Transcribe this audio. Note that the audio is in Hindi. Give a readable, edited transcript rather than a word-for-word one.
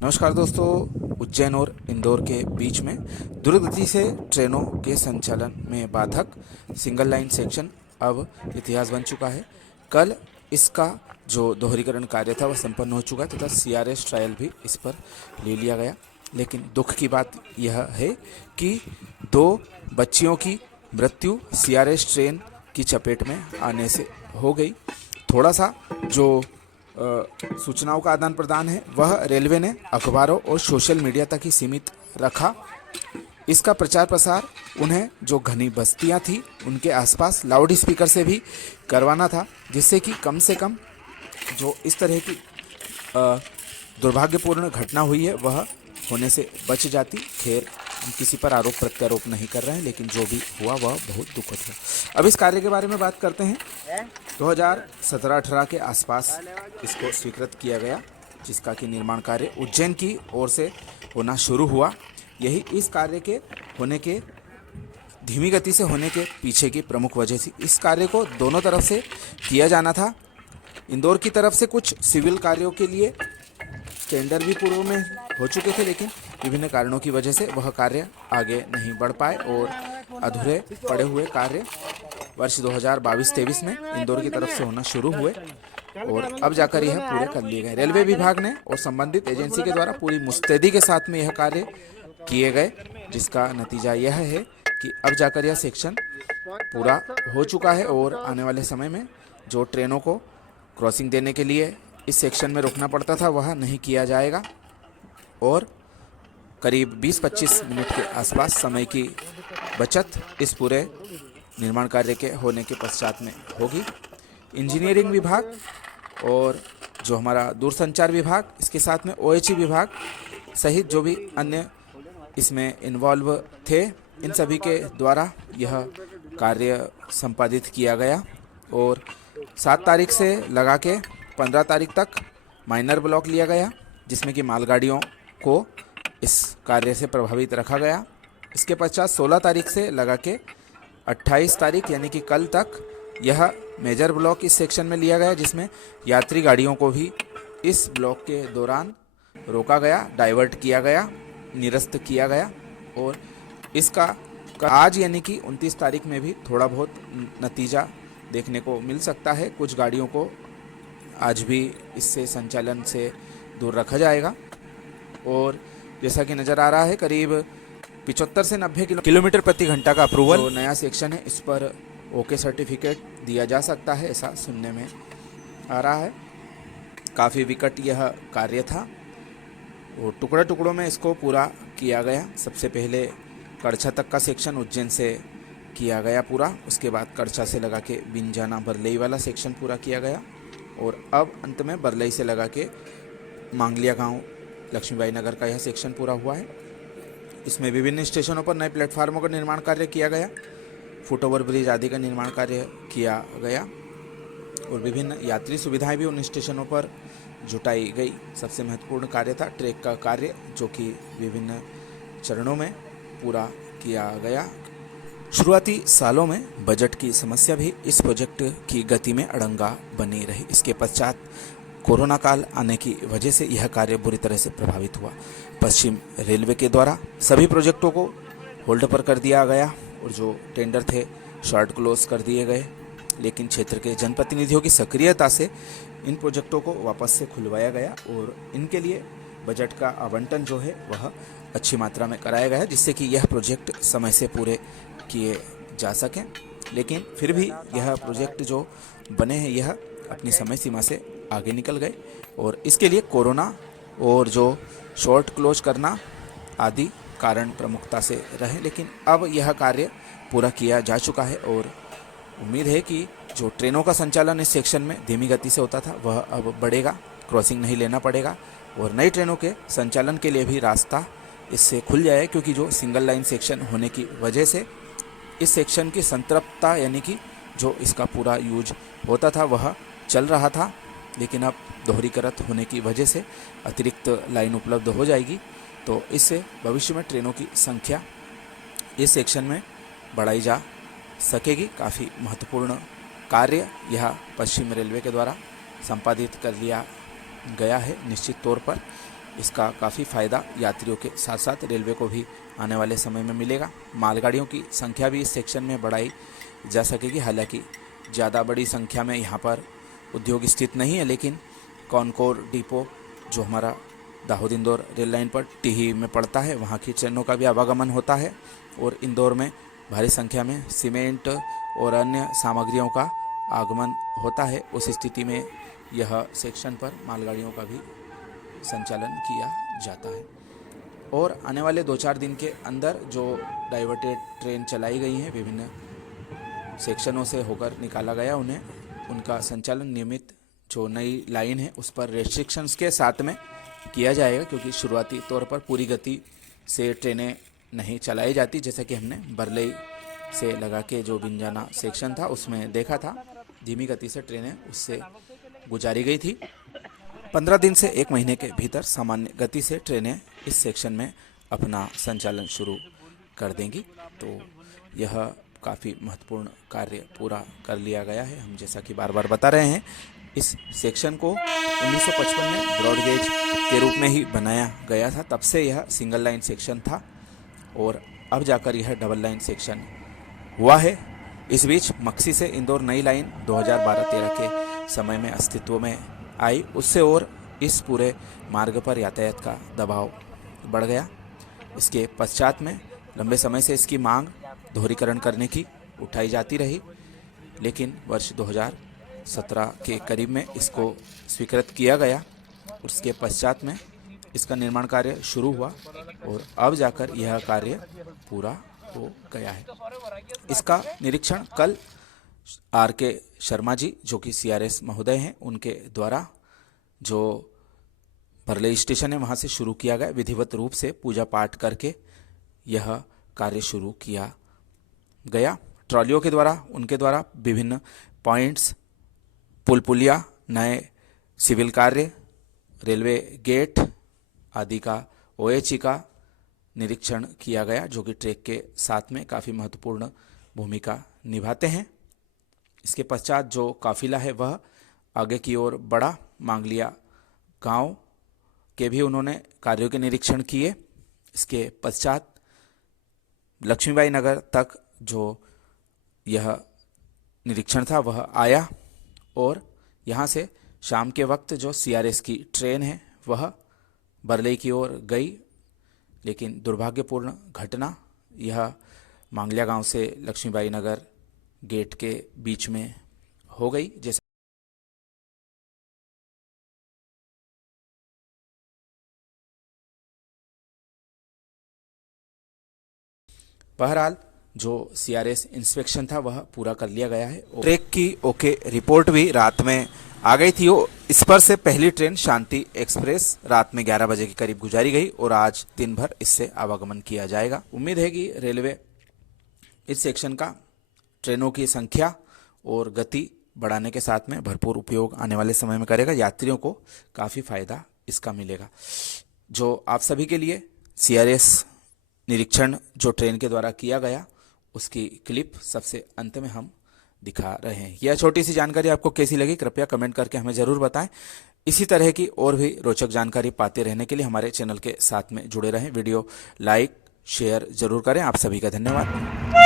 नमस्कार दोस्तों। उज्जैन और इंदौर के बीच में द्रुतगति से ट्रेनों के संचालन में बाधक सिंगल लाइन सेक्शन अब इतिहास बन चुका है। कल इसका जो दोहरीकरण कार्य था वह संपन्न हो चुका है तथा सीआरएस ट्रायल भी इस पर ले लिया गया। लेकिन दुख की बात यह है कि दो बच्चियों की मृत्यु सीआरएस ट्रेन की चपेट में आने से हो गई। थोड़ा सा जो सूचनाओं का आदान प्रदान है वह रेलवे ने अखबारों और सोशल मीडिया तक ही सीमित रखा। इसका प्रचार प्रसार उन्हें जो घनी बस्तियां थी उनके आसपास लाउड स्पीकर से भी करवाना था, जिससे कि कम से कम जो इस तरह की दुर्भाग्यपूर्ण घटना हुई है वह होने से बच जाती। खैर, हम किसी पर आरोप प्रत्यारोप नहीं कर रहे हैं, लेकिन जो भी हुआ वह बहुत दुखद है। अब इस कार्य के बारे में बात करते हैं। 2017-18 के आसपास इसको स्वीकृत किया गया, जिसका कि निर्माण कार्य उज्जैन की ओर से होना शुरू हुआ। यही इस कार्य के होने के धीमी गति से होने के पीछे की प्रमुख वजह थी। इस कार्य को दोनों तरफ से किया जाना था। इंदौर की तरफ से कुछ सिविल कार्यों के लिए टेंडर भी पूर्व में हो चुके थे, लेकिन विभिन्न कारणों की वजह से वह कार्य आगे नहीं बढ़ पाए और अधूरे पड़े हुए कार्य वर्ष 2022-23 में इंदौर की तरफ से होना शुरू हुए और अब जाकर यह पूरे कर लिए गए। रेलवे विभाग ने और संबंधित एजेंसी के द्वारा पूरी मुस्तैदी के साथ में यह कार्य किए गए, जिसका नतीजा यह है कि अब जाकर यह सेक्शन पूरा हो चुका है और आने वाले समय में जो ट्रेनों को क्रॉसिंग देने के लिए इस सेक्शन में रुकना पड़ता था वह नहीं किया जाएगा और करीब 20-25 मिनट के आसपास समय की बचत इस पूरे निर्माण कार्य के होने के पश्चात में होगी। इंजीनियरिंग विभाग और जो हमारा दूरसंचार विभाग, इसके साथ में ओएचई विभाग सहित जो भी अन्य इसमें इन्वॉल्व थे, इन सभी के द्वारा यह कार्य संपादित किया गया और 7 तारीख से लगा के 15 तारीख तक माइनर ब्लॉक लिया गया, जिसमें कि मालगाड़ियों को इस कार्य से प्रभावित रखा गया। इसके पश्चात 16 तारीख से लगा के 28 तारीख यानी कि कल तक यह मेजर ब्लॉक इस सेक्शन में लिया गया, जिसमें यात्री गाड़ियों को भी इस ब्लॉक के दौरान रोका गया, डाइवर्ट किया गया, निरस्त किया गया और इसका आज यानी कि 29 तारीख में भी थोड़ा बहुत नतीजा देखने को मिल सकता है। कुछ गाड़ियों को आज भी इससे संचालन से दूर रखा जाएगा और जैसा कि नज़र आ रहा है करीब 75 से 90 किलोमीटर प्रति घंटा का अप्रूवल जो नया सेक्शन है इस पर ओके सर्टिफिकेट दिया जा सकता है, ऐसा सुनने में आ रहा है। काफ़ी विकट यह कार्य था और टुकड़े टुकड़ों में इसको पूरा किया गया। सबसे पहले कड़छा तक का सेक्शन उज्जैन से किया गया पूरा, उसके बाद कड़छा से लगा के बिंजाना बरलई वाला सेक्शन पूरा किया गया और अब अंत में बरलई से लगा के मांगलिया गांव लक्ष्मीबाई नगर का यह सेक्शन पूरा हुआ है। इसमें विभिन्न स्टेशनों पर नए प्लेटफार्मों का निर्माण कार्य किया गया, फुटओवर ब्रिज आदि का निर्माण कार्य किया गया और विभिन्न यात्री सुविधाएं भी उन स्टेशनों पर जुटाई गई। सबसे महत्वपूर्ण कार्य था ट्रैक का कार्य, जो कि विभिन्न चरणों में पूरा किया गया। शुरुआती सालों में बजट की समस्या भी इस प्रोजेक्ट की गति में अड़ंगा बनी रही। इसके पश्चात कोरोना काल आने की वजह से यह कार्य बुरी तरह से प्रभावित हुआ। पश्चिम रेलवे के द्वारा सभी प्रोजेक्टों को होल्ड पर कर दिया गया और जो टेंडर थे शॉर्ट क्लोज कर दिए गए, लेकिन क्षेत्र के जनप्रतिनिधियों की सक्रियता से इन प्रोजेक्टों को वापस से खुलवाया गया और इनके लिए बजट का आवंटन जो है वह अच्छी मात्रा में कराया गया, जिससे कि यह प्रोजेक्ट समय से पूरे किए जा सकें। लेकिन फिर भी यह प्रोजेक्ट जो बने हैं यह अपनी समय सीमा से आगे निकल गए और इसके लिए कोरोना और जो शॉर्ट क्लोज करना आदि कारण प्रमुखता से रहे, लेकिन अब यह कार्य पूरा किया जा चुका है और उम्मीद है कि जो ट्रेनों का संचालन इस सेक्शन में धीमी गति से होता था वह अब बढ़ेगा, क्रॉसिंग नहीं लेना पड़ेगा और नई ट्रेनों के संचालन के लिए भी रास्ता इससे खुल जाए, क्योंकि जो सिंगल लाइन सेक्शन होने की वजह से इस सेक्शन की संतृप्तता यानी कि जो इसका पूरा यूज होता था वह चल रहा था, लेकिन अब दोहरीकृत होने की वजह से अतिरिक्त लाइन उपलब्ध हो जाएगी, तो इससे भविष्य में ट्रेनों की संख्या इस सेक्शन में बढ़ाई जा सकेगी। काफ़ी महत्वपूर्ण कार्य यह पश्चिम रेलवे के द्वारा संपादित कर लिया गया है निश्चित तौर पर। इसका काफ़ी फ़ायदा यात्रियों के साथ साथ रेलवे को भी आने वाले समय में मिलेगा। मालगाड़ियों की संख्या भी इस सेक्शन में बढ़ाई जा सकेगी। हालांकि ज़्यादा बड़ी संख्या में यहाँ पर उद्योग स्थित नहीं है, लेकिन कॉनकोर डिपो जो हमारा दाहोद इंदौर रेल लाइन पर टिही में पड़ता है, वहाँ की ट्रेनों का भी आवागमन होता है और इंदौर में भारी संख्या में सीमेंट और अन्य सामग्रियों का आगमन होता है। उस स्थिति में यह सेक्शन पर मालगाड़ियों का भी संचालन किया जाता है। और आने वाले 2-4 दिन के अंदर जो डाइवर्टेड ट्रेन चलाई गई हैं, विभिन्न सेक्शनों से होकर निकाला गया उन्हें, उनका संचालन नियमित जो नई लाइन है उस पर रेस्ट्रिक्शंस के साथ में किया जाएगा, क्योंकि शुरुआती तौर पर पूरी गति से ट्रेनें नहीं चलाई जाती। जैसा कि हमने बरलई से लगा के जो बिंजाना सेक्शन था उसमें देखा था, धीमी गति से ट्रेनें उससे गुजारी गई थी। 15 दिन से 1 महीने के भीतर सामान्य गति से ट्रेनें इस सेक्शन में अपना संचालन शुरू कर देंगी। तो यह काफ़ी महत्वपूर्ण कार्य पूरा कर लिया गया है। हम जैसा कि बार बार बता रहे हैं, इस सेक्शन को 1955 में ब्रॉडगेज के रूप में ही बनाया गया था। तब से यह सिंगल लाइन सेक्शन था और अब जाकर यह डबल लाइन सेक्शन हुआ है। इस बीच मक्सी से इंदौर नई लाइन 2012-13 के समय में अस्तित्व में आई। उससे और इस पूरे मार्ग पर यातायात का दबाव बढ़ गया। इसके पश्चात में लंबे समय से इसकी मांग दोहरीकरण करने की उठाई जाती रही, लेकिन वर्ष 2017 के करीब में इसको स्वीकृत किया गया। उसके पश्चात में इसका निर्माण कार्य शुरू हुआ और अब जाकर यह कार्य पूरा हो गया है। इसका निरीक्षण कल RK शर्मा जी, जो कि CRS महोदय हैं, उनके द्वारा जो बरलई स्टेशन है वहाँ से शुरू किया गया। विधिवत रूप से पूजा पाठ करके यह कार्य शुरू किया गया। ट्रॉलियों के द्वारा, उनके द्वारा विभिन्न पॉइंट्स, पुल पुलिया, नए सिविल कार्य, रेलवे गेट आदि का OHE का निरीक्षण किया गया, जो कि ट्रैक के साथ में काफ़ी महत्वपूर्ण भूमिका निभाते हैं। इसके पश्चात जो काफिला है वह आगे की ओर बढ़ा। मांगलिया गांव के भी उन्होंने कार्यों के निरीक्षण किए। इसके पश्चात लक्ष्मीबाई नगर तक जो यह निरीक्षण था वह आया और यहाँ से शाम के वक्त जो CRS की ट्रेन है वह बरलई की ओर गई, लेकिन दुर्भाग्यपूर्ण घटना यह मांगलिया गांव से लक्ष्मीबाई नगर गेट के बीच में हो गई। जैसे बहरहाल जो CRS इंस्पेक्शन था वह पूरा कर लिया गया है। ट्रैक की ओके रिपोर्ट भी रात में आ गई थी। इस पर से पहली ट्रेन शांति एक्सप्रेस रात में 11 बजे के करीब गुजारी गई और आज दिन भर इससे आवागमन किया जाएगा। उम्मीद है कि रेलवे इस सेक्शन का ट्रेनों की संख्या और गति बढ़ाने के साथ में भरपूर उपयोग आने वाले समय में करेगा। यात्रियों को काफ़ी फायदा इसका मिलेगा। जो आप सभी के लिए CRS निरीक्षण जो ट्रेन के द्वारा किया गया उसकी क्लिप सबसे अंत में हम दिखा रहे हैं। यह छोटी सी जानकारी आपको कैसी लगी कृपया कमेंट करके हमें ज़रूर बताएं। इसी तरह की और भी रोचक जानकारी पाते रहने के लिए हमारे चैनल के साथ में जुड़े रहें। वीडियो लाइक शेयर जरूर करें। आप सभी का धन्यवाद।